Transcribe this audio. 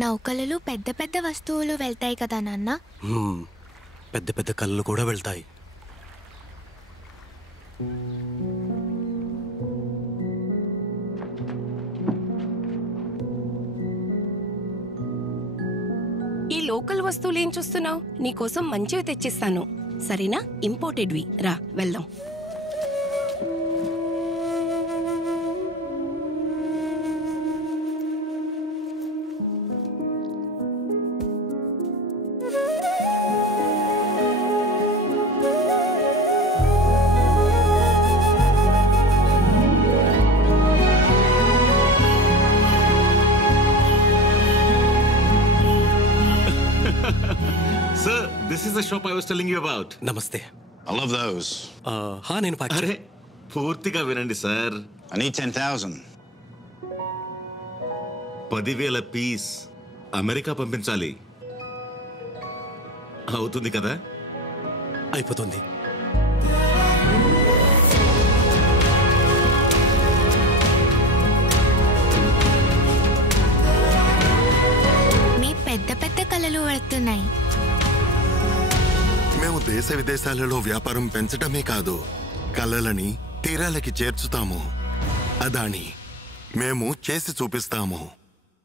నౌకలలో పెద్ద పెద్ద వస్తువులు వెళ్తాయి కదా నాన్న. పెద్ద పెద్ద కళ్ళు కూడా వెళ్తాయి. ఈ లోకల్ వస్తువులు ఏం చూస్తున్నావు? నీకోసం మంచివి తెచ్చిస్తాను, సరేనా? ఇంపోర్టెడ్వి. రా వెళ్దాం. Sir, this is the shop I was telling you about. నమస్తే. I love those. నేను అరే పూర్తిగా వినండి sir. I need 10,000. 10,000 piece America పంపించాలి. అవుతుంది కదా? అయిపోతుంది. మీ పెద్ద పెద్ద కళలు వెళ్తున్నాయి. మేము దేశ విదేశాలలో వ్యాపారం పెంచడమే కాదు, కళలని తీరాలకి చేర్చుతాము. అదాని మేము చేసి చూపిస్తాము.